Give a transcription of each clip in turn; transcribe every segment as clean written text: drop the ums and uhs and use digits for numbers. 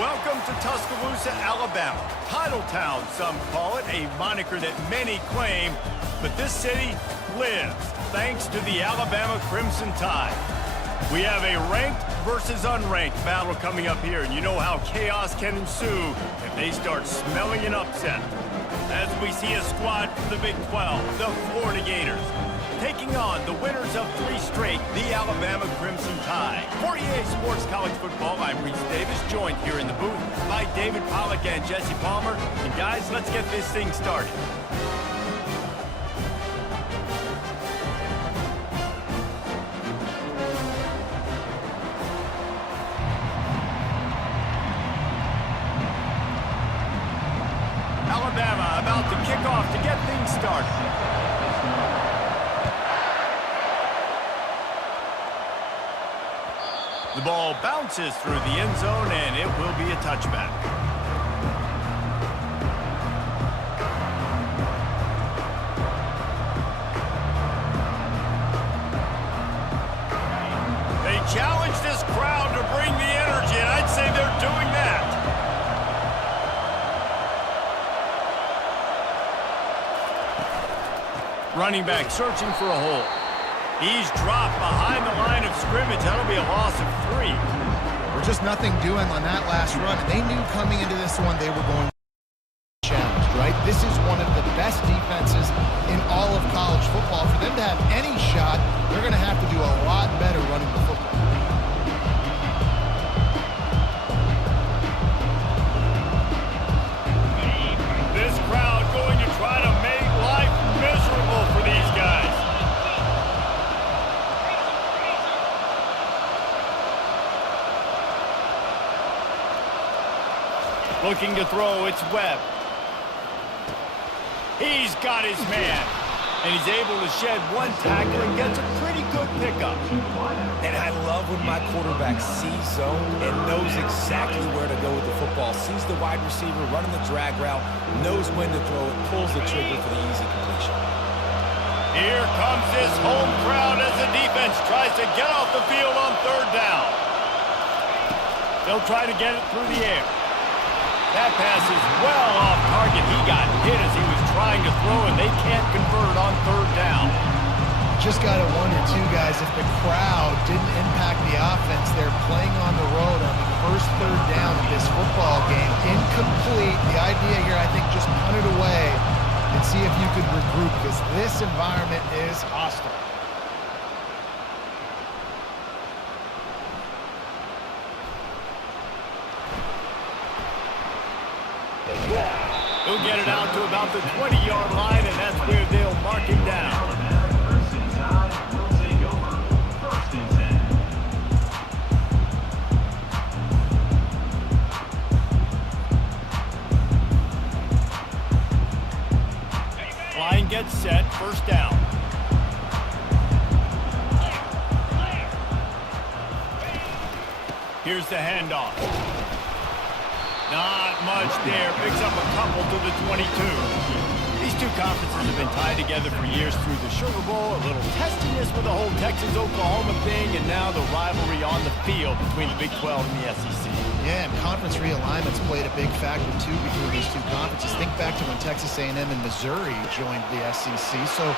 Welcome to Tuscaloosa, Alabama. Title Town, some call it, a moniker that many claim, but this city lives thanks to the Alabama Crimson Tide. We have a ranked versus unranked battle coming up here, and you know how chaos can ensue if they start smelling an upset. As we see a squad from the Big 12, the Florida Gators, taking on the winners of 3 straight, the Alabama Crimson Tide. For EA Sports College Football, I'm Reese Davis, joined here in the booth by David Pollack and Jesse Palmer. And guys, let's get this thing started. Alabama about to kick off to get things started. The ball bounces through the end zone, and it will be a touchback. They challenge this crowd to bring the energy, and I'd say they're doing that. Running back searching for a hole. He's dropped behind the line of scrimmage. That'll be a loss of 3. We're just nothing doing on that last run. They knew coming into this one they were going to be challenged, right? This is one of the best defenses in all of college football. For them to have any shot, they're going to have to do a lot better running the football. This crowd going to try to make life miserable for these guys. Looking to throw, it's Webb. He's got his man. And he's able to shed 1 tackle and gets a pretty good pickup. And I love when my quarterback sees zone and knows exactly where to go with the football. Sees the wide receiver running the drag route, knows when to throw it, pulls the trigger for the easy completion. Here comes this home crowd as the defense tries to get off the field on 3rd down. They'll try to get it through the air. That pass is well off target. He got hit as he was trying to throw, and they can't convert on 3rd down. Just got to wonder, too, guys, if the crowd didn't impact the offense. They're playing on the road on the first 3rd down of this football game. Incomplete. The idea here, I think, just punt it away and see if you could regroup, because this environment is hostile. He'll get it out to about the 20-yard line, and that's where they'll mark him down. Line gets set, 1st down. Here's the handoff. Not much there. Picks up a couple to the 22. These two conferences have been tied together for years through the Sugar Bowl, a little testiness with the whole Texas-Oklahoma thing, and now the rivalry on the field between the Big 12 and the SEC. Yeah, and conference realignments played a big factor, too, between these two conferences. Think back to when Texas A&M and Missouri joined the SEC. So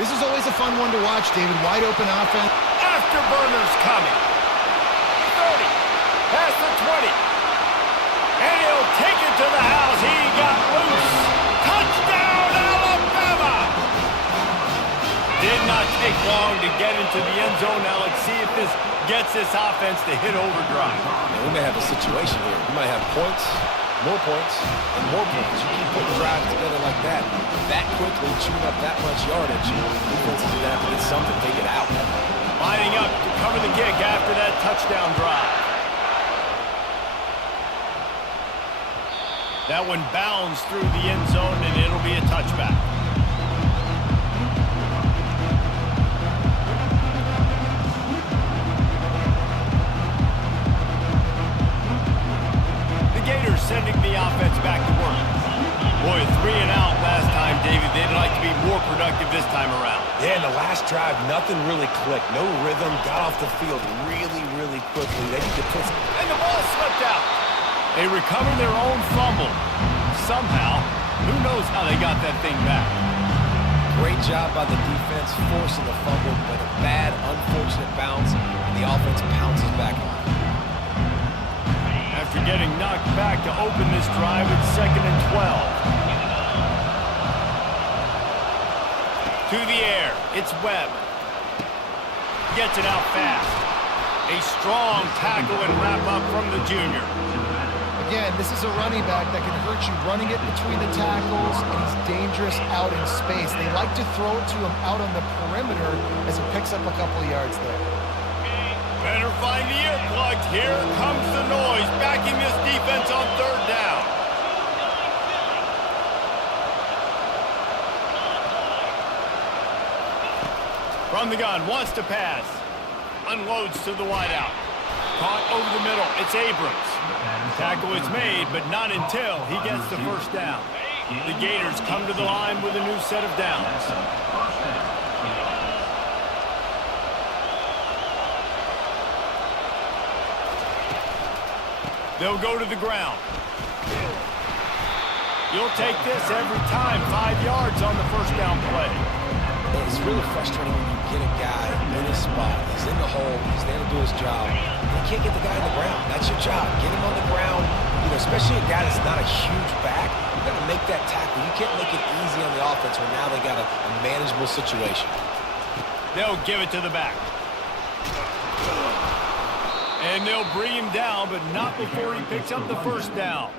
this is always a fun one to watch, David. Wide open offense. Afterburners coming. 30. Past the 20. And he'll take it to the house. He got loose. Touchdown, Alabama! Did not take long to get into the end zone. Now let's see if this gets this offense to hit overdrive. Man, we may have a situation here. We might have points, more points, and more points. You keep putting drives together like that quickly, chewing up that much yardage, defenses are going to have to get something, take it out. Lining up to cover the kick after that touchdown drive. That one bounds through the end zone, and it'll be a touchback. The Gators sending the offense back to work. Boy, 3 and out last time, David. They'd like to be more productive this time around. Yeah, in the last drive, nothing really clicked. No rhythm. Got off the field really quickly. They need to put... And the ball slipped out. They recover their own fumble. Somehow, who knows how they got that thing back. Great job by the defense forcing the fumble, but a bad, unfortunate bounce, and the offense pounces back on it. After getting knocked back to open this drive, it's 2nd and 12. To the air, it's Webb. Gets it out fast. A strong tackle and wrap up from the junior. Again, this is a running back that can hurt you running it between the tackles, and he's dangerous out in space. They like to throw it to him out on the perimeter as he picks up a couple of yards there. Better find the earplugs. Here comes the noise, backing this defense on 3rd down. From the gun, wants to pass. Unloads to the wideout. Caught over the middle. It's Abrams. Tackle is made, but not until he gets the 1st down. The Gators come to the line with a new set of downs. They'll go to the ground. You'll take this every time. 5 yards on the 1st down play. It's really frustrating when you get a guy in his spot. He's in the hole. He's there to do his job. You can't get the guy on the ground. That's your job. Get him on the ground. You know, especially a guy that's not a huge back. You got to make that tackle. You can't make it easy on the offense when now they got a manageable situation. They'll give it to the back. And they'll bring him down, but not before he picks up the 1st down.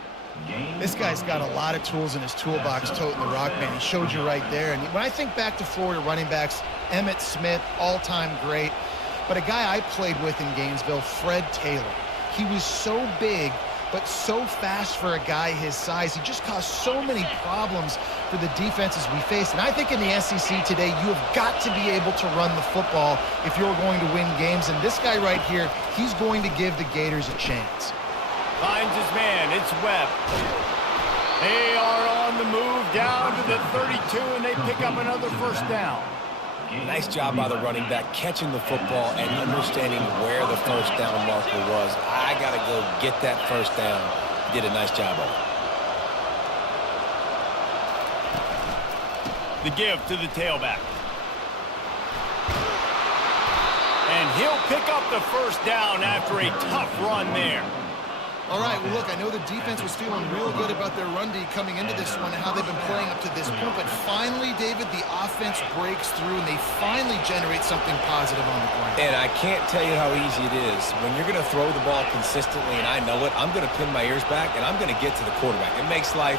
This guy's got a lot of tools in his toolbox, toting the rock, man. He showed you right there. And when I think back to Florida running backs, Emmitt Smith, all-time great. But a guy I played with in Gainesville, Fred Taylor. He was so big, but so fast for a guy his size. He just caused so many problems for the defenses we faced. And I think in the SEC today, you have got to be able to run the football if you're going to win games. And this guy right here, he's going to give the Gators a chance. Finds his man. It's Webb. They are on the move down to the 32, and they pick up another 1st down. Nice job by the running back catching the football and understanding where the 1st down marker was. I got to go get that 1st down. He did a nice job of it. The give to the tailback. And he'll pick up the 1st down after a tough run there. All right, well, look, I know the defense was feeling real good about their run D coming into this one and how they've been playing up to this point, but finally, David, the offense breaks through and they finally generate something positive on the ground. And I can't tell you how easy it is. When you're going to throw the ball consistently, and I know it, I'm going to pin my ears back, and I'm going to get to the quarterback. It makes life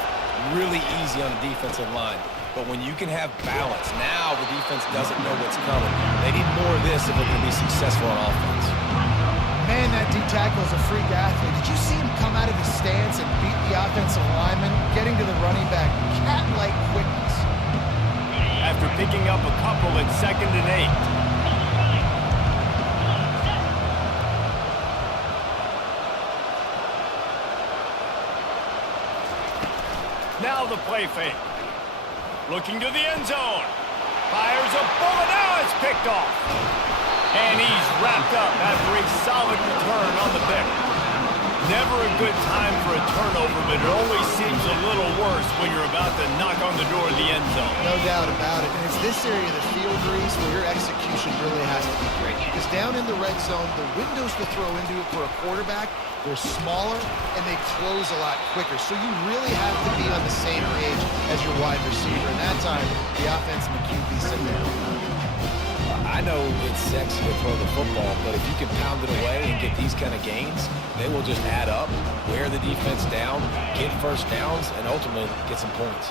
really easy on the defensive line. But when you can have balance, now the defense doesn't know what's coming. They need more of this if they're going to be successful on offense. Man, that D tackle is a freak athlete. Did you see him come out of his stance and beat the offensive lineman, getting to the running back? Cat-like quickness. After picking up a couple at 2nd and 8. Now the play fake. Looking to the end zone. Fires a bullet. Now it's picked off. And he's wrapped up after a solid return on the pick. Never a good time for a turnover, but it always seems a little worse when you're about to knock on the door of the end zone. No doubt about it. And it's this area of the field, Reese, where your execution really has to be great. Because down in the red zone, the windows to throw into it for a quarterback, they're smaller and they close a lot quicker. So you really have to be on the same page as your wide receiver. And that time, the offense and the QB sit there. I know it's sexy to throw the football, but if you can pound it away and get these kind of gains, they will just add up, wear the defense down, get 1st downs, and ultimately get some points.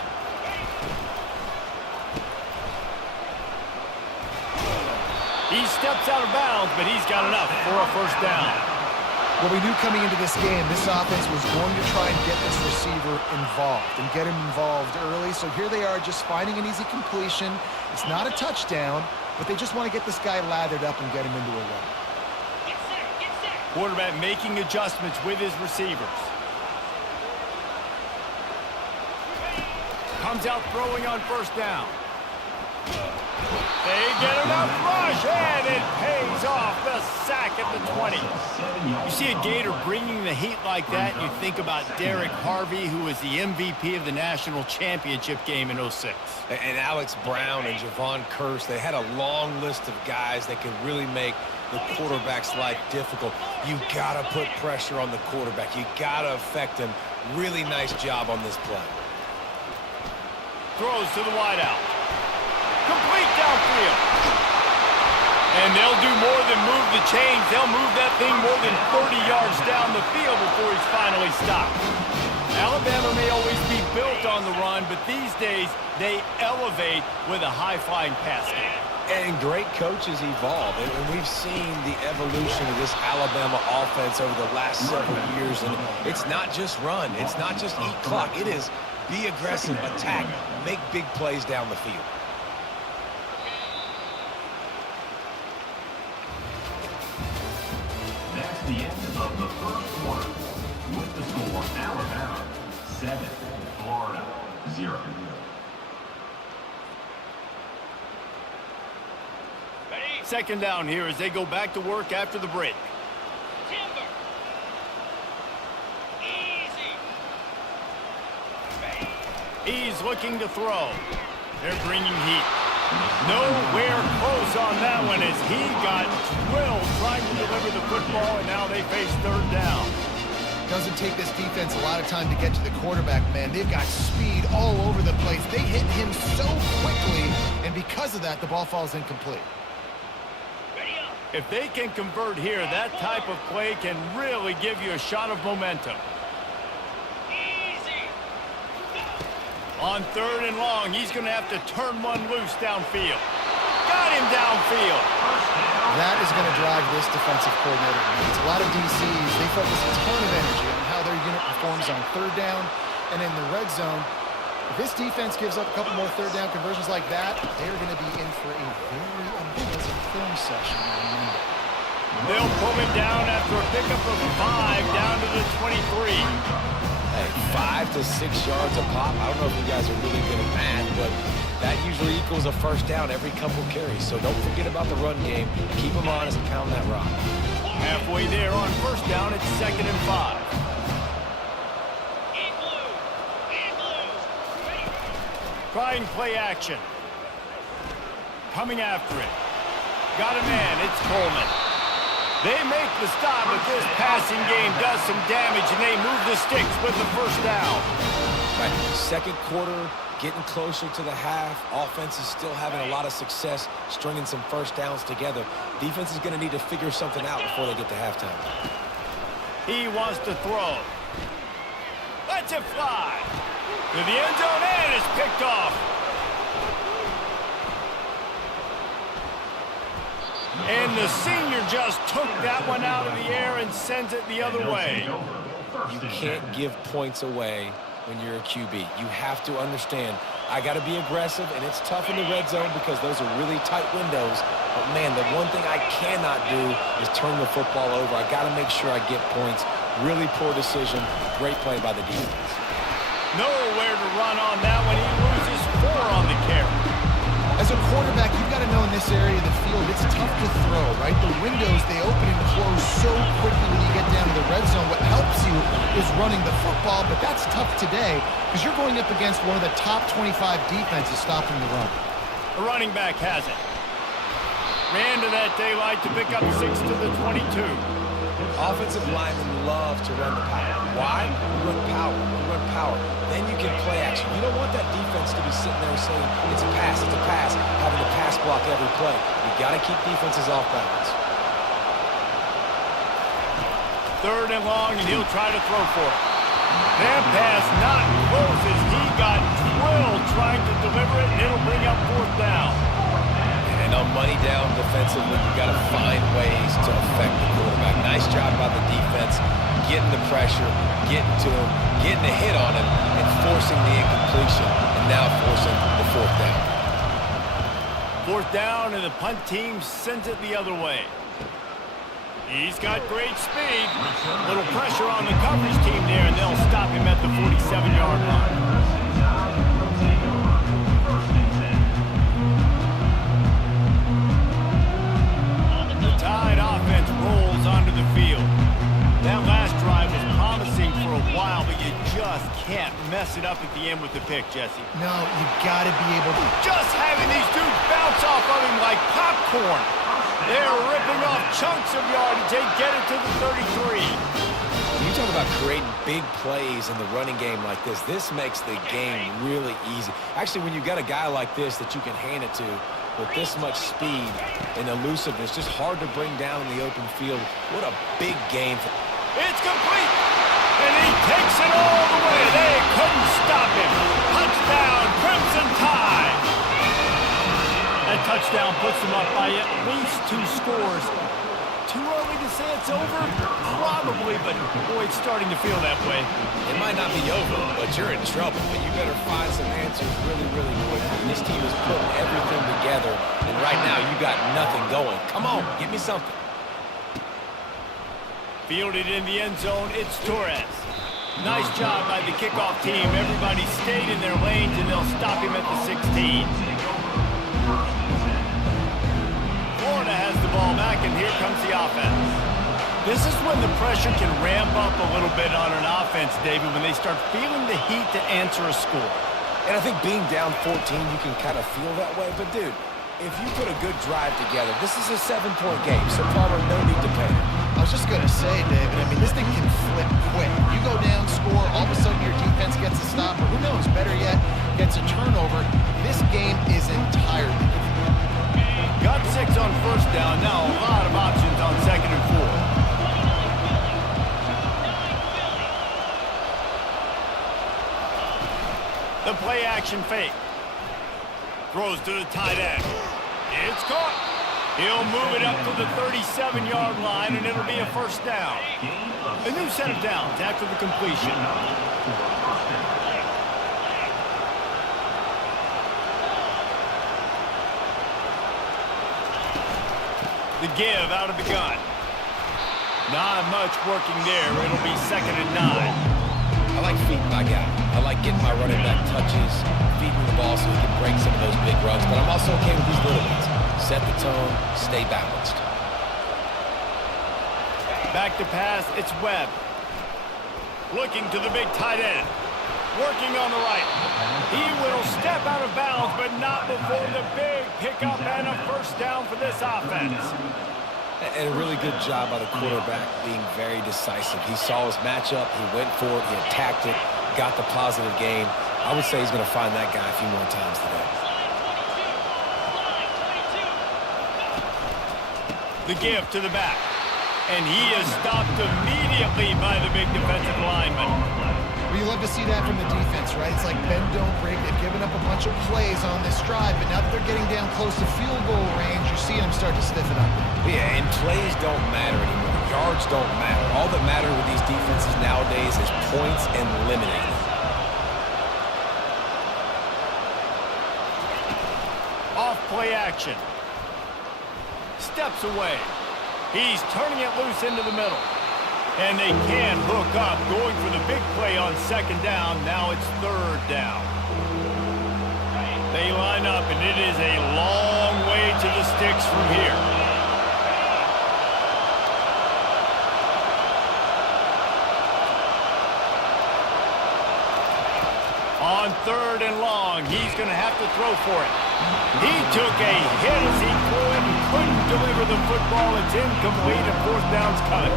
He steps out of bounds, but he's got enough for a 1st down. Well, we knew coming into this game, this offense was going to try and get this receiver involved and get him involved early. So here they are just finding an easy completion. It's not a touchdown, but they just want to get this guy lathered up and get him into a run. Quarterback making adjustments with his receivers. Comes out throwing on 1st down. They get enough rush, and it pays off. The sack at the 20. You see a Gator bringing the heat like that, and you think about Derek Harvey, who was the MVP of the national championship game in '06. And Alex Brown and Javon Curse, they had a long list of guys that could really make the quarterback's life difficult. You got to put pressure on the quarterback. You got to affect him. Really nice job on this play. Throws to the wideout. Complete downfield. And they'll do more than move the chains. They'll move that thing more than 30 yards down the field before he's finally stopped. Alabama may always be built on the run, but these days they elevate with a high-flying pass game. And great coaches evolve, and we've seen the evolution of this Alabama offense over the last several years, and it's not just run, it's not just eat clock, it is be aggressive, attack, make big plays down the field. That's the end of the first quarter. With the score, Alabama 7, Florida 0. Second down here as they go back to work after the break. Timber. Easy. He's looking to throw. They're bringing heat. Nowhere close on that one as he got drilled trying to deliver the football, and now they face third down. Doesn't take this defense a lot of time to get to the quarterback, man. They've got speed all over the place. They hit him so quickly, and because of that, the ball falls incomplete. If they can convert here, that type of play can really give you a shot of momentum. Easy. On third and long, he's going to have to turn one loose downfield. Got him downfield. That is going to drive this defensive coordinator. It's a lot of DCs. They focus a ton of energy on how their unit performs on third down and in the red zone. If this defense gives up a couple more third down conversions like that, they're going to be in for a very unpleasant film session on Monday. They'll pull him down after a pickup of 5 down to the 23. Hey, 5 to 6 yards a pop. I don't know if you guys are really good at math, but that usually equals a first down every couple carries. So don't forget about the run game. Keep them honest and pound that rock. Halfway there on first down, it's 2nd and 5. Trying play action. Coming after it. Got a man, it's Coleman. They make the stop, but this passing game does some damage, and they move the sticks with the first down. Right. Second quarter, getting closer to the half. Offense is still having a lot of success stringing some first downs together. Defense is going to need to figure something out before they get to halftime. He wants to throw. Lets it fly. To the end zone, and it's picked off. And the senior just took that one out of the air and sends it the other way. You can't give points away when you're a QB. You have to understand, I got to be aggressive, and it's tough in the red zone because those are really tight windows. But, man, the one thing I cannot do is turn the football over. I got to make sure I get points. Really poor decision. Great play by the defense. Nowhere to run on that one. He loses 4 on the carry. As a quarterback, you've got to know in this area of the field, it's tough to throw, right? The windows, they open and close so quickly when you get down to the red zone. What helps you is running the football, but that's tough today because you're going up against one of the top 25 defenses stopping the run. The running back has it. Ran to that daylight to pick up 6 to the 22. Offensive linemen love to run the power. Why? We run power. We run power. Then you can play action. You don't want that defense to be sitting there saying, it's a pass, having to pass block every play. You got to keep defenses off balance. Third and long, and he'll try to throw for it. That pass not close as he got drilled trying to deliver it, and it'll bring up 4th down. And on money down defensively, you got to find ways to affect the quarterback. Nice job by the defense, getting the pressure, getting to him, getting a hit on him, and forcing the incompletion, and now forcing the 4th down. 4th down, and the punt team sends it the other way. He's got great speed. A little pressure on the coverage team there, and they'll stop him at the 47-yard line. 1st and 10. just can't mess it up at the end with the pick, Jesse. No, you got to be able to. Just having these dudes bounce off of him like popcorn. They're ripping off chunks of yardage. They get it to the 33. When you talk about creating big plays in the running game like this makes the game really easy. Actually, when you've got a guy like this that you can hand it to with this much speed and elusiveness, just hard to bring down in the open field. What a big game. It's complete. And he takes it all the way. They couldn't stop him. Touchdown, Crimson Tide. That touchdown puts them up by at least 2 scores. Too early to say it's over? Probably, but boy, it's starting to feel that way. It might not be over, but you're in trouble. But you better find some answers really, really quickly. This team is putting everything together, and right now you got nothing going. Come on, give me something. Fielded in the end zone, it's Torres. Nice job by the kickoff team. Everybody stayed in their lanes, and they'll stop him at the 16. Florida has the ball back, and here comes the offense. This is when the pressure can ramp up a little bit on an offense, David, when they start feeling the heat to answer a score. And I think being down 14, you can kind of feel that way. But, dude, if you put a good drive together, this is a 7-point game, so Palmer, no need to panic. I was just going to say, David, I mean, this thing can flip quick. You go down, score, all of a sudden your defense gets a stop, or who knows, better yet, gets a turnover. This game is entirely different. Got 6 on first down. Now a lot of options on 2nd and 4. The play action fake. Throws to the tight end. It's caught. He'll move it up to the 37-yard line, and it'll be a first down. A new set of downs after the completion. The give out of the gun. Not much working there. It'll be 2nd and 9. I like feeding my guy. I like getting my running back touches, feeding the ball so he can break some of those big runs. But I'm also okay with these little ones. Set the tone, stay balanced. Back to pass, it's Webb. Looking to the big tight end. Working on the right. He will step out of bounds, but not before the big pickup and a first down for this offense. And a really good job by the quarterback being very decisive. He saw his matchup, he went for it, he attacked it, got the positive gain. I would say he's going to find that guy a few more times today. The give to the back. And he is stopped immediately by the big defensive lineman. Well, you love to see that from the defense, right? It's like bend, don't break. They've given up a bunch of plays on this drive, but now that they're getting down close to field goal range, you're seeing them start to stiffen up. Yeah, and plays don't matter anymore. Yards don't matter. All that matter with these defenses nowadays is points and limiting them. Off play action. Steps away. He's turning it loose into the middle. And they can't hook up, going for the big play on 2nd down. Now it's 3rd down. They line up, and it is a long way to the sticks from here. On 3rd and long, he's going to have to throw for it. He took a hit as he threw it and couldn't deliver the football. It's incomplete, and 4th down's cut.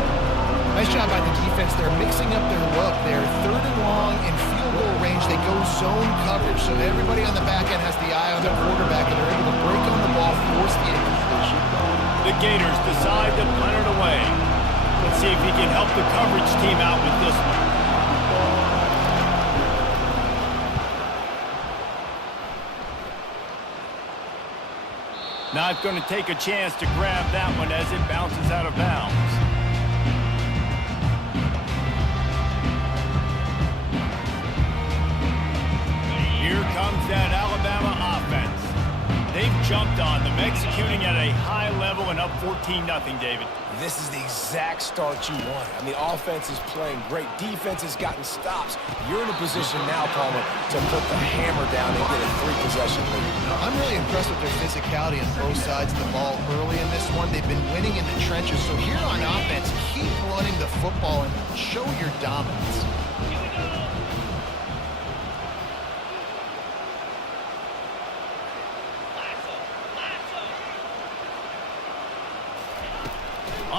Nice job by the defense. They're mixing up their look. They're 3rd and long in field goal range. They go zone coverage, so everybody on the back end has the eye on the quarterback, and they're able to break on the ball, force the incompletion. The Gators decide to punt it away. Let's see if he can help the coverage team out with this one. Not going to take a chance to grab that one as it bounces out of bounds. Here comes that Alabama offense. They've jumped on them, executing at a high level and up 14-0, David. This is the exact start you want. I mean, offense is playing great. Defense has gotten stops. You're in a position now, Palmer, to put the hammer down and get a 3-possession lead. I'm really impressed with their physicality on both sides of the ball early in this one. They've been winning in the trenches. So here on offense, keep running the football and show your dominance.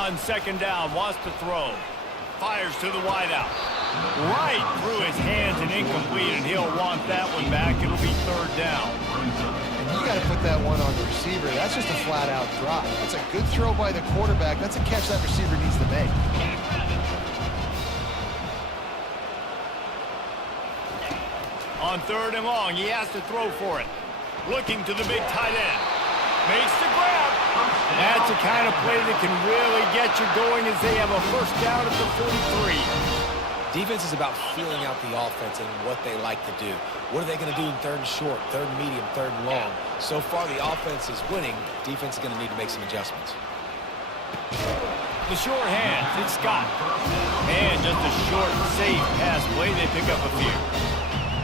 On second down, wants to throw. Fires to the wideout. Right through his hands and incomplete, and he'll want that one back. It'll be third down. And you got to put that one on the receiver. That's just a flat-out drop. That's a good throw by the quarterback. That's a catch that receiver needs to make. On third and long, he has to throw for it. Looking to the big tight end. Makes the grab. That's the kind of play that can really get you going as they have a first down at the 43. Defense is about feeling out the offense and what they like to do. What are they going to do in third and short, third and medium, third and long? So far, the offense is winning. Defense is going to need to make some adjustments. The short hands, it's Scott. And just a short, safe pass play. They pick up a few.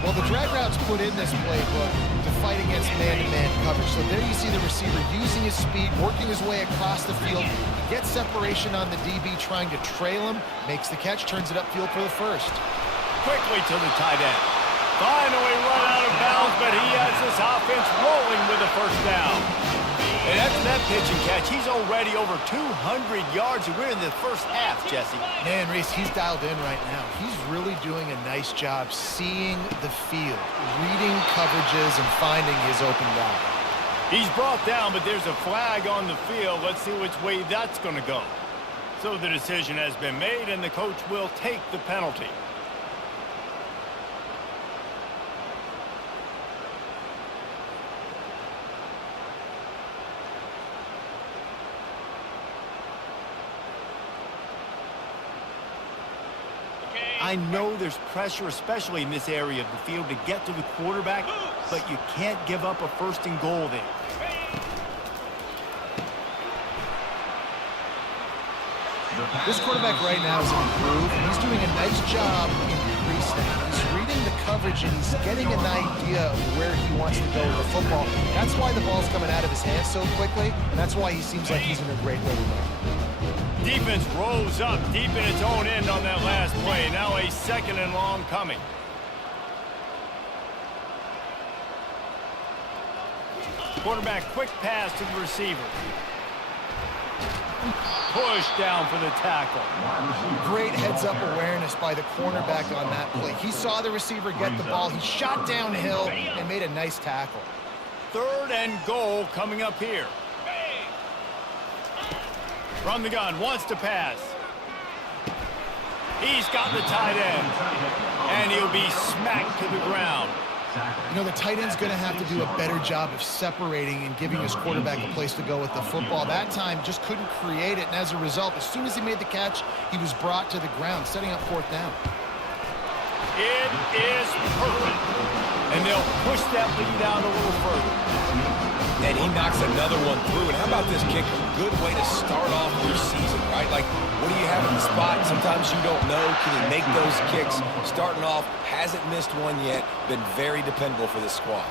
Well, the drag routes put in this playbook to fight against man-to-man coverage. So there you see the receiver using his speed, working his way across the field. He gets separation on the DB, trying to trail him, makes the catch, turns it upfield for the first. Quickly to the tight end. Finally run out of bounds, but he has this offense rolling with a first down. And after that pitch and catch, he's already over 200 yards, and we're in the first half, Jesse. Man, Reese, he's dialed in right now. He's really doing a nice job seeing the field, reading coverages, and finding his open guy. He's brought down, but there's a flag on the field. Let's see which way that's going to go. So the decision has been made, and the coach will take the penalty. I know there's pressure, especially in this area of the field, to get to the quarterback, but you can't give up a first and goal there. This quarterback right now is improved. He's doing a nice job increasing. He's reading the coverage, and he's getting an idea of where he wants to go with the football. That's why the ball's coming out of his hands so quickly, and that's why he seems like he's in a great way tonight. Defense rolls up deep in its own end on that last play. Now a second and long coming. Quarterback quick pass to the receiver. Push down for the tackle. Great heads-up awareness by the cornerback on that play. He saw the receiver get the ball. He shot downhill and made a nice tackle. Third and goal coming up here. From the gun, wants to pass. He's got the tight end. And he'll be smacked to the ground. You know, the tight end's going to have to do a better job of separating and giving his quarterback a place to go with the football. That time just couldn't create it, and as a result, as soon as he made the catch, he was brought to the ground, setting up fourth down. It is perfect. And they'll push that lead out a little further. And he knocks another one through. And how about this kicker? Good way to start off your season, right? Like, what do you have in the spot? Sometimes you don't know. Can he make those kicks? Starting off, hasn't missed one yet. Been very dependable for this squad.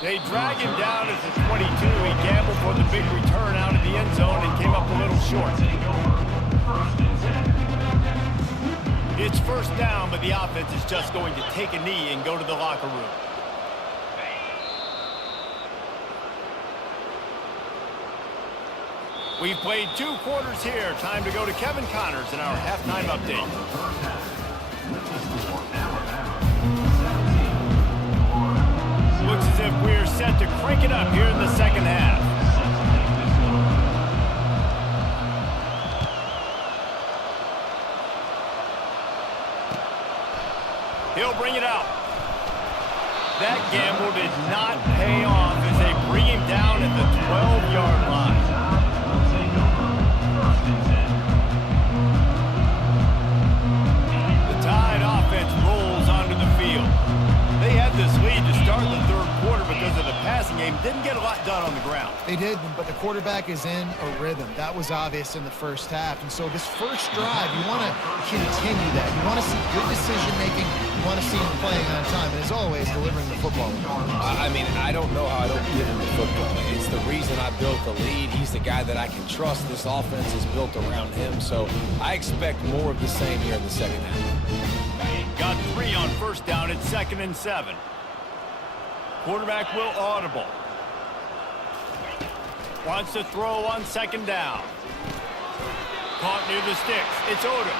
They drag him down at the 22. He gambled for the big return out of the end zone and came up a little short. It's first down, but the offense is just going to take a knee and go to the locker room. We've played 2 quarters here. Time to go to Kevin Connors in our halftime update. Looks as if we're set to crank it up here in the second half. He'll bring it out. That gamble did not pay off as they bring him down at the 12-yard line. The Tide offense rolls onto the field. They had this lead to start the third quarter because of the passing game. Didn't get a lot done on the ground. They did, but the quarterback is in a rhythm. That was obvious in the first half. And so this first drive, you want to continue that. You want to see good decision-making. You want to see him playing on time. And as always, delivering the football. I mean, I don't know how I don't give him the football. It's the reason I built the lead. He's the guy that I can trust. This offense is built around him. So I expect more of the same here in the second half. Got 3 on first down at 2nd and 7. Quarterback will audible. Wants to throw on second down. Caught near the sticks. It's Odom.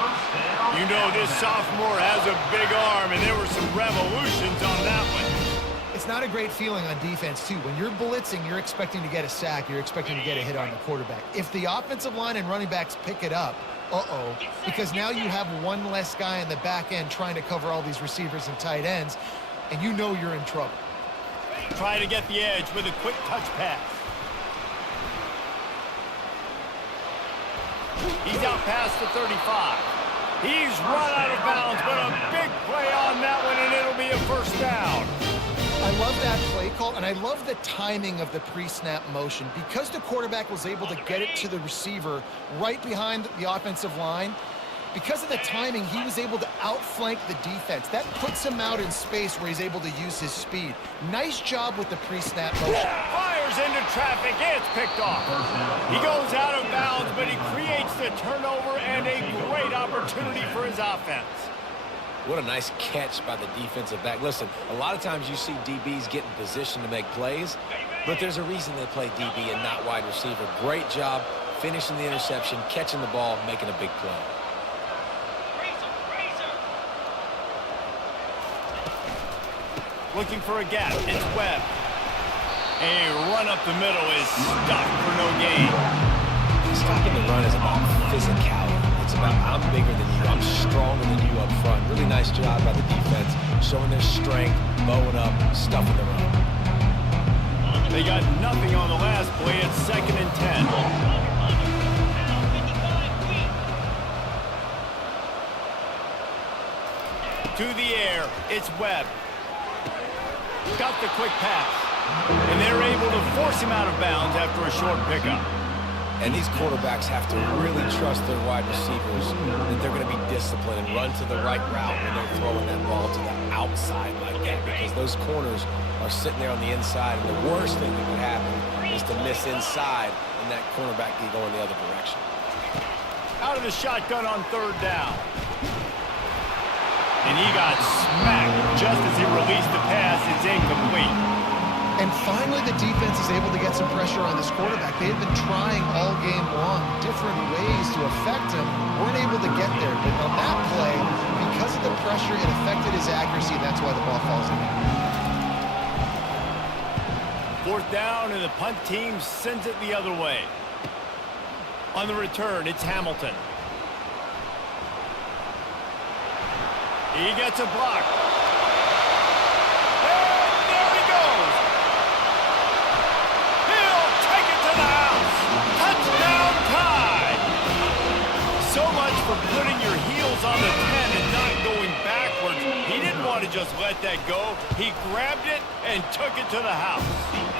You know this sophomore has a big arm, and there were some revolutions on that one. It's not a great feeling on defense, too. When you're blitzing, you're expecting to get a sack. You're expecting to get a hit on the quarterback. If the offensive line and running backs pick it up, because now you have one less guy in the back end trying to cover all these receivers and tight ends, and you know you're in trouble. Try to get the edge with a quick touch pass. He's out past the 35. He's run out of bounds, but a big play on that one, and it'll be a first down. I love that play call, and I love the timing of the pre-snap motion. Because the quarterback was able to get it to the receiver right behind the offensive line, because of the timing, he was able to outflank the defense. That puts him out in space where he's able to use his speed. Nice job with the pre-snap motion. Fires into traffic. It's picked off. He goes out of bounds, but he creates the turnover and a great opportunity for his offense. What a nice catch by the defensive back. Listen, a lot of times you see DBs get in position to make plays, but there's a reason they play DB and not wide receiver. Great job finishing the interception, catching the ball, making a big play. Looking for a gap. It's Webb. A run up the middle is stopped for no gain. Stopping the run is about physicality. It's about I'm bigger than you. I'm stronger than you up front. Really nice job by the defense, showing their strength, bowing up, stuffing the run. They got nothing on the last play. It's 2nd and 10. To the air. It's Webb. Got the quick pass. And they're able to force him out of bounds after a short pickup. And these quarterbacks have to really trust their wide receivers that they're going to be disciplined and run to the right route when they're throwing that ball to the outside like that, because those corners are sitting there on the inside, and the worst thing that could happen is to miss inside and that cornerback can go in the other direction. Out of the shotgun on 3rd down. And he got smacked just as he released the pass. It's incomplete. And finally, the defense is able to get some pressure on this quarterback. They had been trying all game long different ways to affect him. Weren't able to get there. But on that play, because of the pressure, it affected his accuracy. That's why the ball falls in. 4th down, and the punt team sends it the other way. On the return, it's Hamilton. He gets a block. So much for putting your heels on the 10 and not going backwards. He didn't want to just let that go. He grabbed it and took it to the house.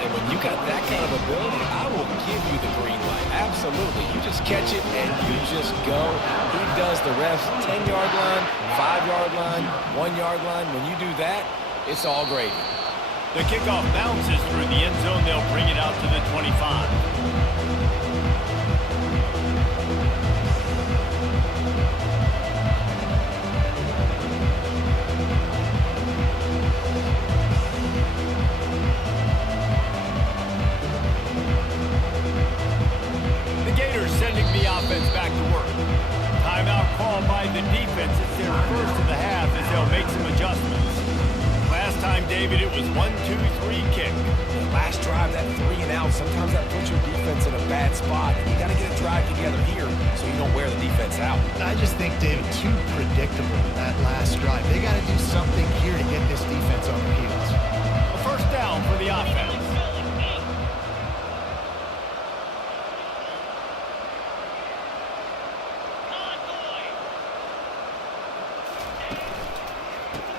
And when you got that kind of ability, I will give you the green light. Absolutely. You just catch it and you just go. He does the refs 10-yard line, 5-yard line, 1-yard line. When you do that, it's all gravy. The kickoff bounces through the end zone. They'll bring it out to the 25. Back to work. Timeout called by the defense. It's their first of the half as they'll make some adjustments. Last time, David, it was 1-2-3 kick. The last drive, that 3 and out, sometimes that puts your defense in a bad spot. And you got to get a drive together here so you don't wear the defense out. I just think, David, too predictable that last drive. They got to do something here to get this defense on their heels. A first down for the offense.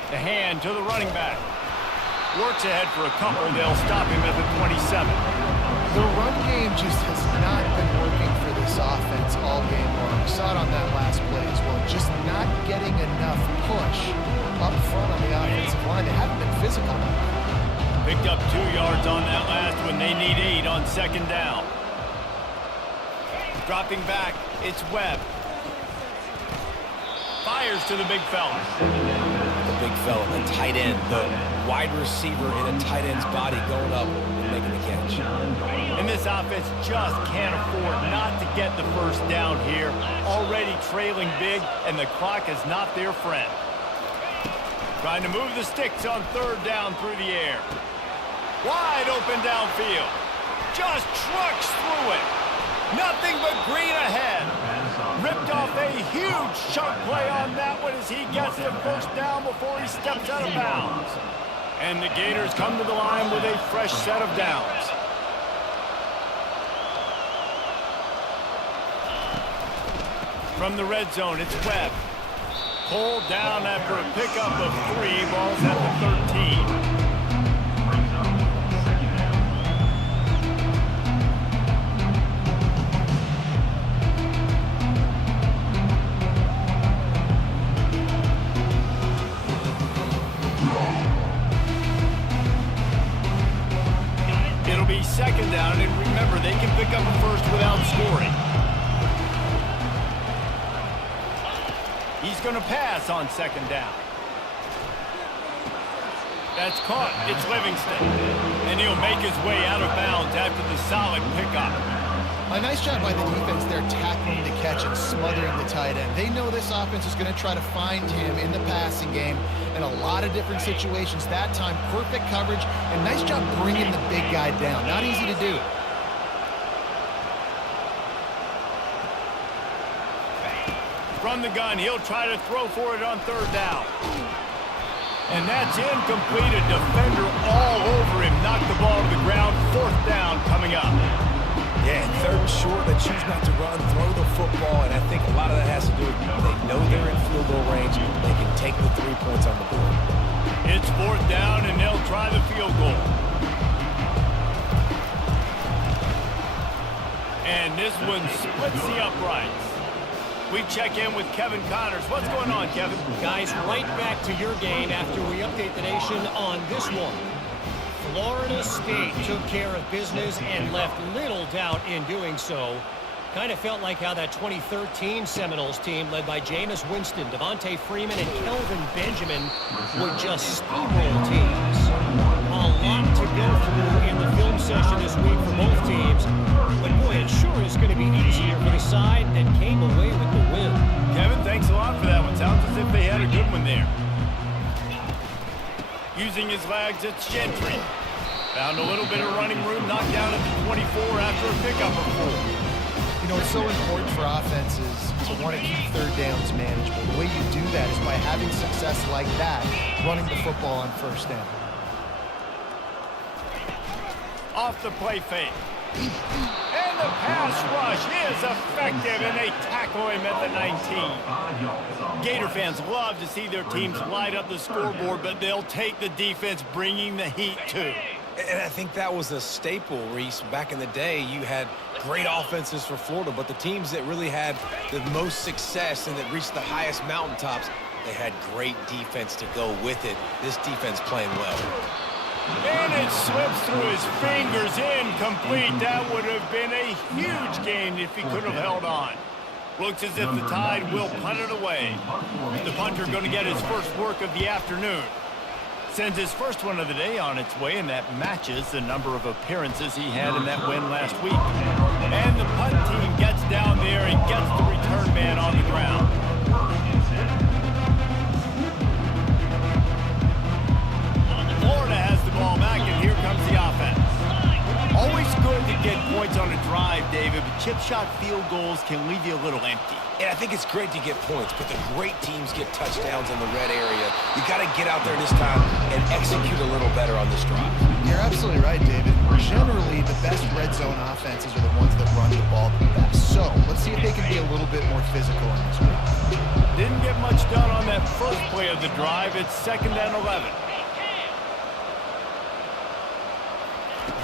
The hand to the running back. Works ahead for a couple. They'll stop him at the 27. The run game just has not been working for this offense all game long. We saw it on that last play as well. Just not getting enough push up front on the offensive line. They haven't been physical. Picked up 2 yards on that last one. They need 8 on 2nd down. Dropping back, it's Webb. Fires to the big fella. big fella, a tight end, the wide receiver in a tight end's body going up and making the catch. And this offense just can't afford not to get the first down here. Already trailing big, and the clock is not their friend. Trying to move the sticks on third down through the air. Wide open downfield. Just trucks through it. Nothing but green ahead. Ripped off a huge chunk play on that one as he gets the first down before he steps out of bounds. And the Gators come to the line with a fresh set of downs. From the red zone, it's Webb. Pulled down after a pickup of 3, balls at the 13. It'll be second down, and remember, they can pick up a first without scoring. He's going to pass on second down. That's caught. It's Livingston. And he'll make his way out of bounds after the solid pickup. A nice job by the defense there tackling the catch and smothering the tight end. They know this offense is going to try to find him in the passing game in a lot of different situations. That time, perfect coverage, and nice job bringing the big guy down. Not easy to do. From the gun, he'll try to throw for it on third down. And that's incomplete. A defender all over him. Knocked the ball to the ground. Fourth down coming up. Yeah, third and short, they choose not to run, throw the football, and I think a lot of that has to do with they know they're in field goal range. They can take the 3 points on the board. It's fourth down, and they'll try the field goal. And this one splits the uprights. We check in with Kevin Connors. What's going on, Kevin? Guys, right back to your game after we update the nation on this one. Florida State took care of business and left little doubt in doing so. Kind of felt like how that 2013 Seminoles team led by Jameis Winston, Devontae Freeman, and Kelvin Benjamin would just steamroll teams. A lot to go through in the film session this week for both teams. But boy, it sure is going to be easier for the side that came away with the win. Kevin, thanks a lot for that one. Sounds as if they had a good one there. Using his legs, it's Gentry. Found a little bit of running room, knocked down at the 24 after a pickup of 4. You know, it's so important for offenses to want to keep third downs manageable. The way you do that is by having success like that, running the football on first down. Off the play fake. And the pass rush is effective, and they tackle him at the 19. Gator fans love to see their teams light up the scoreboard, but they'll take the defense bringing the heat too. And I think that was a staple, Reese. Back in the day, you had great offenses for Florida, but the teams that really had the most success and that reached the highest mountaintops, they had great defense to go with it. This defense playing well. And it slips through his fingers, incomplete. That would have been a huge gain if he could have held on. Looks as if the Tide will punt it away. The punter going to get his first work of the afternoon. Sends his first one of the day on its way, and that matches the number of appearances he had in that win last week. And the punt team gets down there and gets the return man on the ground. Florida has the ball back, and here comes the offense. Always good to get points on a drive, David, but chip shot field goals can leave you a little empty. And I think it's great to get points, but the great teams get touchdowns in the red area. You got to get out there this time and execute a little better on this drive. You're absolutely right, David. Generally, the best red zone offenses are the ones that run the ball the best. So let's see if they can be a little bit more physical in this drive. Didn't get much done on that first play of the drive. It's 2nd and 11.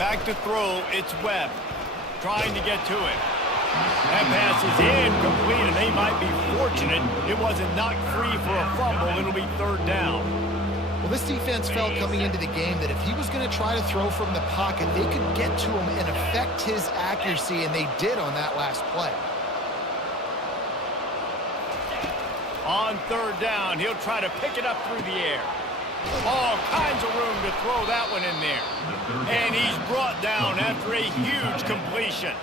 Back to throw, it's Webb. Trying to get to it. That pass is incomplete, and they might be fortunate it wasn't knocked free for a fumble. It'll be 3rd down. Well, this defense felt coming into the game that if he was going to try to throw from the pocket, they could get to him and affect his accuracy, and they did on that last play. On third down, he'll try to pick it up through the air. All kinds of room to throw that one in there. And he's brought down after a huge completion.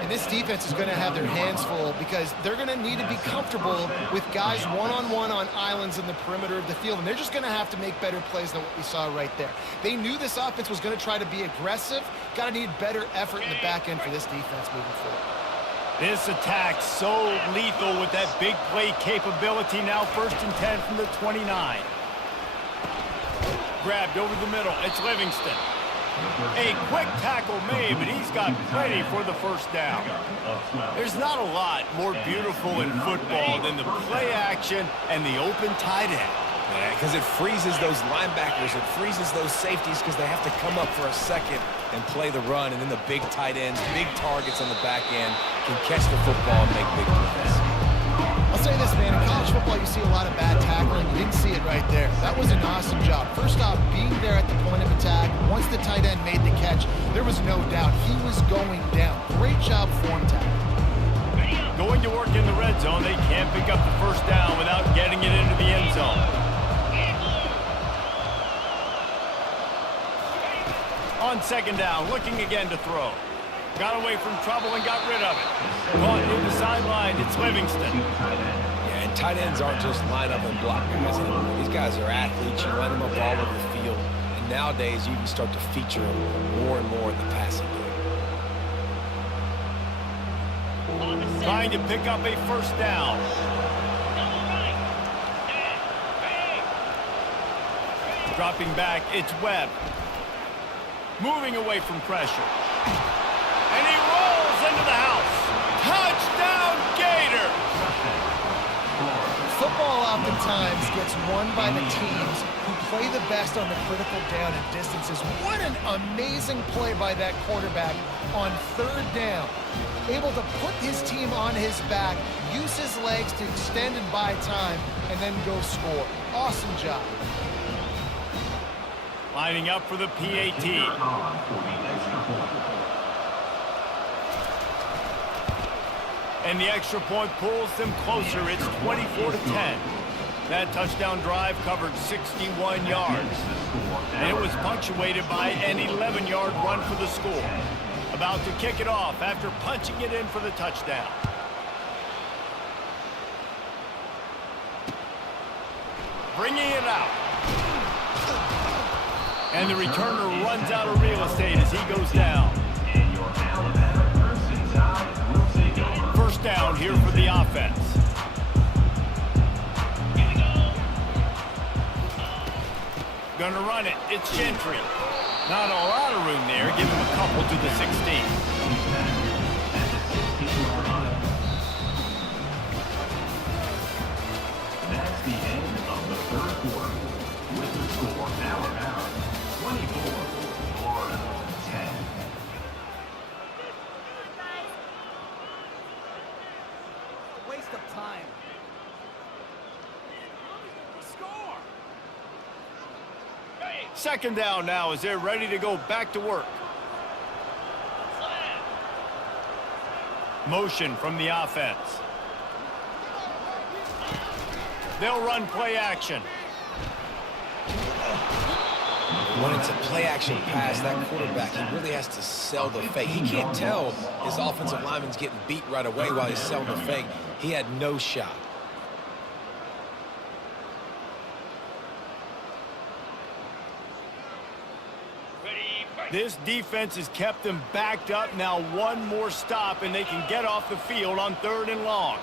And this defense is going to have their hands full because they're going to need to be comfortable with guys one-on-one on islands in the perimeter of the field, and they're just going to have to make better plays than what we saw right there. They knew this offense was going to try to be aggressive. Got to need better effort in the back end for this defense moving forward. This attack so lethal with that big play capability. Now 1st and 10 from the 29. Grabbed over the middle. It's Livingston. A quick tackle made, but he's got plenty for the first down. There's not a lot more beautiful in football than the play action and the open tight end. Yeah, because it freezes those linebackers. It freezes those safeties because they have to come up for a second and play the run. And then the big tight ends, big targets on the back end can catch the football and make big plays. I'll say this, man. In college football, you see a lot of bad tackling. You didn't see it right there. That was an awesome job. First off, being there at the point of attack. Once the tight end made the catch, there was no doubt he was going down. Great job form tackle. Going to work in the red zone, they can't pick up the first down without getting it into the end zone. On 2nd down, looking again to throw. Got away from trouble and got rid of it. Caught near the sideline, it's Livingston. Yeah, and tight ends aren't just line up and block guys anymore. These guys are athletes. You line them up all over the field. And nowadays, you can start to feature them more and more in the passing game. Trying to pick up a first down. Dropping back, it's Webb. Moving away from pressure. And he rolls into the house. Touchdown, Gator! Football oftentimes gets won by the teams who play the best on the critical down and distances. What an amazing play by that quarterback on 3rd down. Able to put his team on his back, use his legs to extend and buy time, and then go score. Awesome job. Lining up for the PAT. And the extra point pulls them closer. It's 24-10. That touchdown drive covered 61 yards. And it was punctuated by an 11-yard run for the score. About to kick it off after punching it in for the touchdown. Bringing it out. And the returner runs out of real estate as he goes down. First down here for the offense. Gonna run it. It's Gentry. Not a lot of room there. Give him a couple to the 16. That's the end of the 3rd quarter. With the score, Alabama 24, Florida 10. Waste of time. Score! 2nd down now as they're ready to go back to work. Motion from the offense. They'll run play action. When it's a play-action pass, that quarterback, he really has to sell the fake. He can't tell his offensive lineman's getting beat right away while he's selling the fake. He had no shot. This defense has kept them backed up. Now one more stop, and they can get off the field on 3rd and long.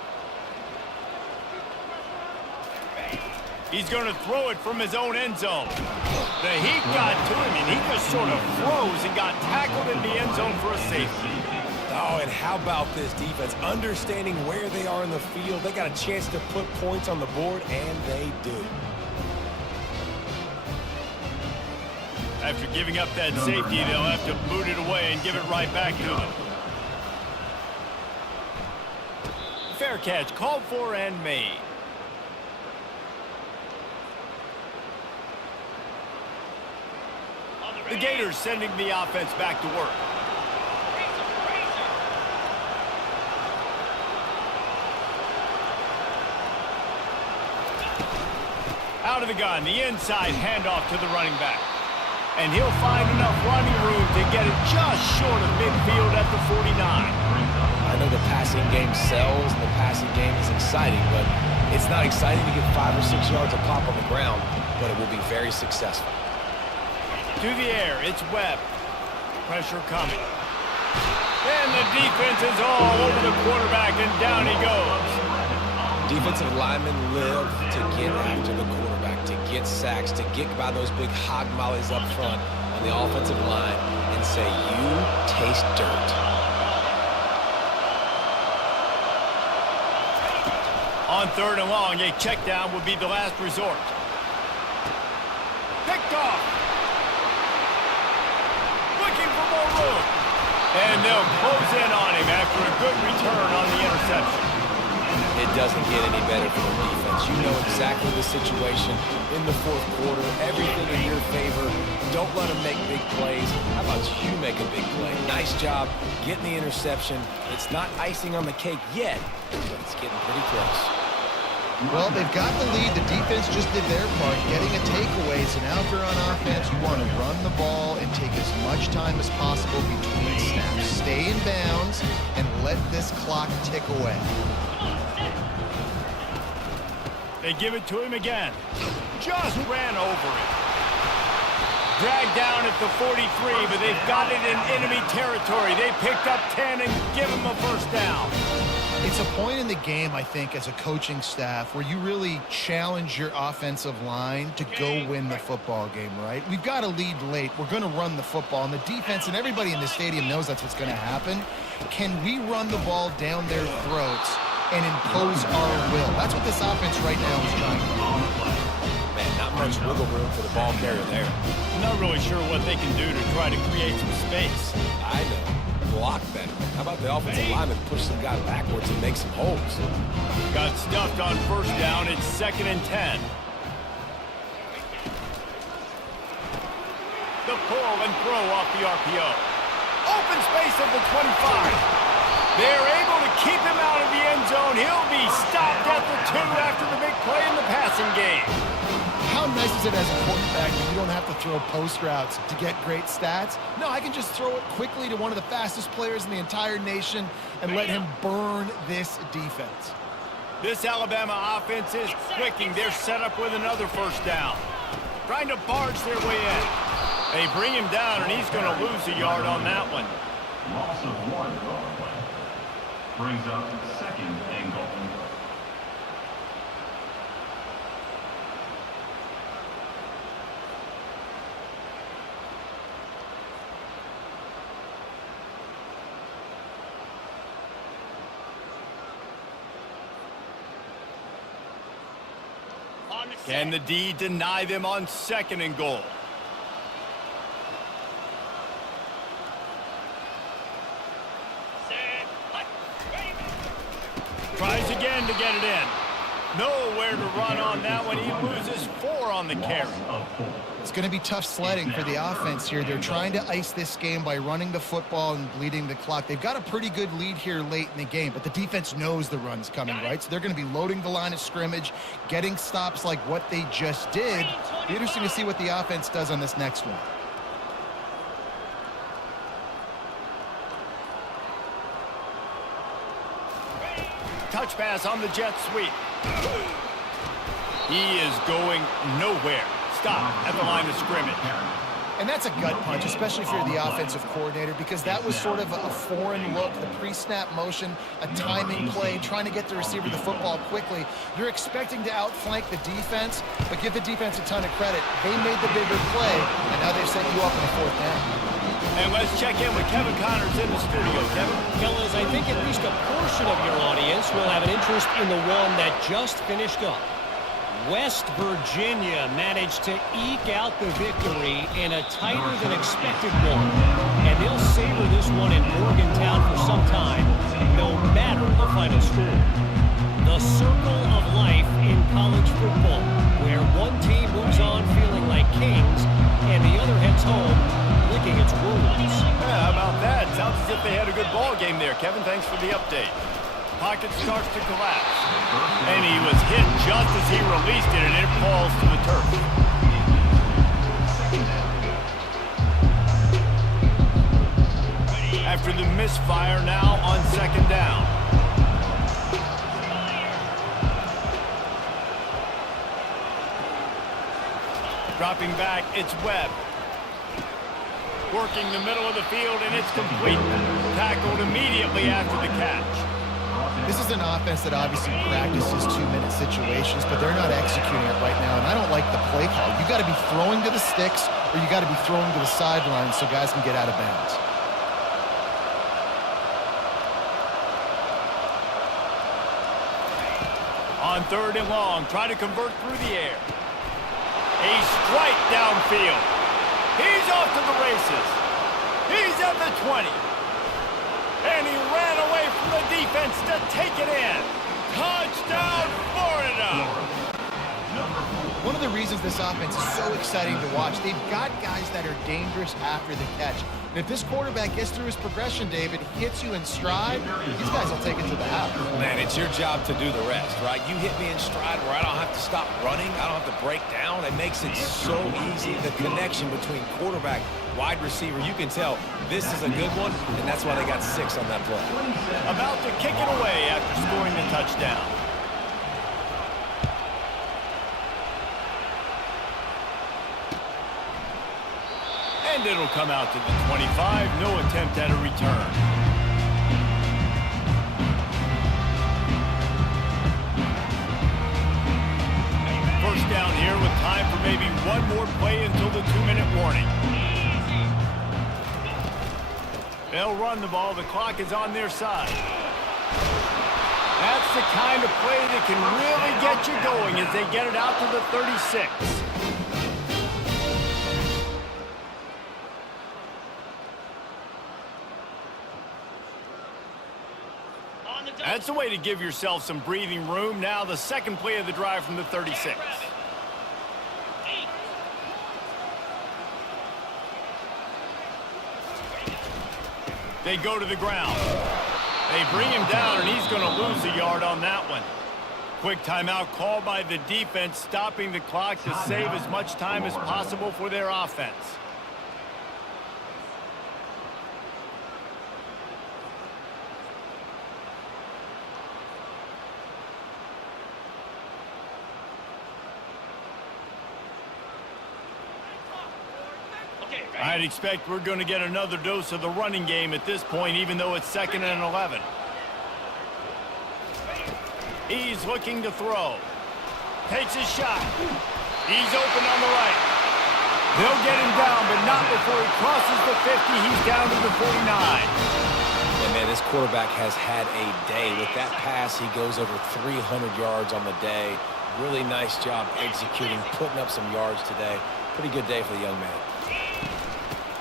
He's going to throw it from his own end zone. The heat got to him, and he just sort of froze and got tackled in the end zone for a safety. Oh, and how about this defense? Understanding where they are in the field. They got a chance to put points on the board, and they do. After giving up that safety, they'll have to boot it away and give it right back to him. Fair catch, called for and made. The Gators sending the offense back to work. Out of the gun, the inside handoff to the running back. And he'll find enough running room to get it just short of midfield at the 49. I know the passing game sells and the passing game is exciting, but it's not exciting to get 5 or 6 yards a pop on the ground, but it will be very successful. To the air, it's Webb. Pressure coming. And the defense is all over the quarterback, and down he goes. Defensive linemen live to get after the quarterback, to get sacks, to get by those big hog mollies up front on the offensive line and say, you taste dirt. On 3rd and long, a check down would be the last resort. Picked off. Looking for more room. And they'll close in on him after a good return on the interception. It doesn't get any better for the defense. You know exactly the situation in the 4th quarter. Everything in your favor. Don't let them make big plays. How about you make a big play? Nice job getting the interception. It's not icing on the cake yet, but it's getting pretty close. Well, they've got the lead. The defense just did their part, getting a takeaway. So now if you're on offense, you want to run the ball and take as much time as possible between snaps. Stay in bounds and let this clock tick away. They give it to him again. Just ran over it. Dragged down at the 43, but they've got it in enemy territory. They picked up 10 and give him a first down. It's a point in the game, I think, as a coaching staff where you really challenge your offensive line to go win the football game, right? We've got to lead late. We're going to run the football, and the defense and everybody in the stadium knows that's what's going to happen. Can we run the ball down their throats and impose our will? That's what this offense right now is trying to do. Man, not much wiggle room for the ball carrier there. I'm not really sure what they can do to try to create some space. I know. Block better. How about the offensive lineman push some guy backwards and make some holes? Got stuffed on first down. It's 2nd and 10. The pull and throw off the RPO. Open space at the 25. They're able to keep him out of the end zone. He'll be stopped at the 2 after the big play in the passing game. How nice is it as a quarterback that you don't have to throw post routes to get great stats? No, I can just throw it quickly to one of the fastest players in the entire nation and let him burn this defense. This Alabama offense is clicking. They're set up with another first down. Trying to barge their way in. They bring him down, and he's going to lose a yard on that one. Loss of 1 yard. Brings up 2nd and goal. Can the D deny them on 2nd and goal? Tries again to get it in. Nowhere to run on that one. He loses 4 on the carry. It's going to be tough sledding for the offense here. They're trying to ice this game by running the football and bleeding the clock. They've got a pretty good lead here late in the game, but the defense knows the run's coming, right? So they're going to be loading the line of scrimmage, getting stops like what they just did. Be interesting to see what the offense does on this next one. Touch pass on the jet sweep. He is going nowhere. Stop at the line of scrimmage. And that's a gut punch, especially if you're the offensive coordinator, because that was sort of a foreign look, the pre-snap motion, a timing play, trying to get the receiver the football quickly. You're expecting to outflank the defense, but give the defense a ton of credit. They made the bigger play, and now they've set you up in the 4th down. And let's check in with Kevin Connors in the studio. Kevin? Fellas, I think at least a portion of your audience will have an interest in the one that just finished up. West Virginia managed to eke out the victory in a tighter than expected one. And they'll savor this one in Morgantown for some time, no matter the final score. The circle of life in college football, where one team moves on feeling like kings, and the other heads home licking its wounds. Yeah, how about that? Sounds as if they had a good ball game there. Kevin, thanks for the update. Pocket starts to collapse. And he was hit just as he released it, and it falls to the turf. After the misfire, now on second down. Dropping back, it's Webb. Working the middle of the field, and it's complete. Tackled immediately after the catch. This is an offense that obviously practices 2-minute situations, but they're not executing it right now, and I don't like the play call. You got to be throwing to the sticks, or you got to be throwing to the sideline so guys can get out of bounds. On third and long, try to convert through the air. A strike downfield. He's off to the races. He's at the 20. And he ran away from the defense to take it in. Touchdown, Florida! One of the reasons this offense is so exciting to watch, they've got guys that are dangerous after the catch. And if this quarterback gets through his progression, David, hits you in stride, these guys will take it to the house. Man, it's your job to do the rest, right? You hit me in stride where I don't have to stop running. I don't have to break down. It makes it so easy. The connection between quarterback, wide receiver, you can tell this is a good one, and that's why they got 6 on that play. About to kick it away after scoring the touchdown. And it'll come out to the 25. No attempt at a return. First down here with time for maybe one more play until the 2-minute warning. They'll run the ball. The clock is on their side. That's the kind of play that can really get you going as they get it out to the 36. That's the way to give yourself some breathing room. Now the second play of the drive from the 36. They go to the ground. They bring him down, and he's going to lose a yard on that one. Quick timeout called by the defense, stopping the clock to save as much time as possible for their offense. I'd expect we're going to get another dose of the running game at this point, even though it's 2nd and 11. He's looking to throw. Takes his shot. He's open on the right. They'll get him down, but not before he crosses the 50. He's down to the 49. And man, this quarterback has had a day. With that pass, he goes over 300 yards on the day. Really nice job executing, putting up some yards today. Pretty good day for the young man.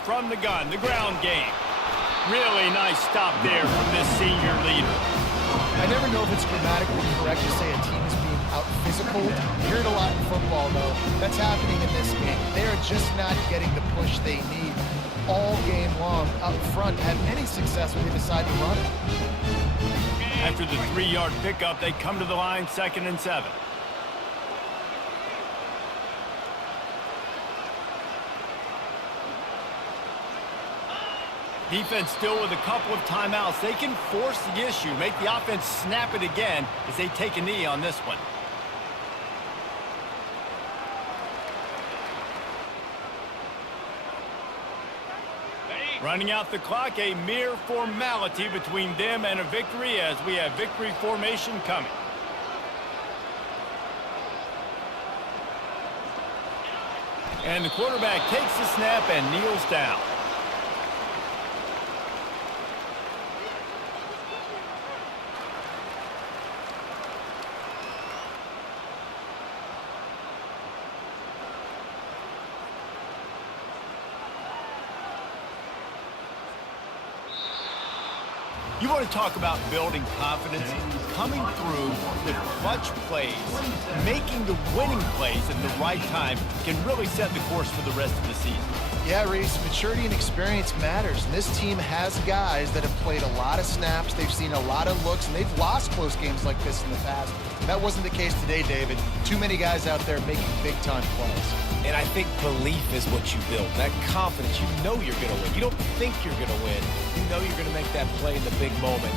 From the gun, the ground game. Really nice stop there from this senior leader. I never know if it's grammatically correct to say a team is being out-physical. You hear it a lot in football, though. That's happening in this game. They're just not getting the push they need all game long up front to have any success when they decide to run it. After the 3-yard pickup, they come to the line, 2nd and 7. Defense still with a couple of timeouts. They can force the issue, make the offense snap it again as they take a knee on this one. Running out the clock, a mere formality between them and a victory as we have victory formation coming. And the quarterback takes the snap and kneels down. You want to talk about building confidence? coming through the clutch plays, making the winning plays at the right time can really set the course for the rest of the season. Yeah, Reese, maturity and experience matters. And this team has guys that have played a lot of snaps. They've seen a lot of looks, and they've lost close games like this in the past. That wasn't the case today, David. Too many guys out there making big-time plays. And I think belief is what you build. That confidence, you know you're going to win. You don't think you're going to win. You know you're going to make that play in the big moment.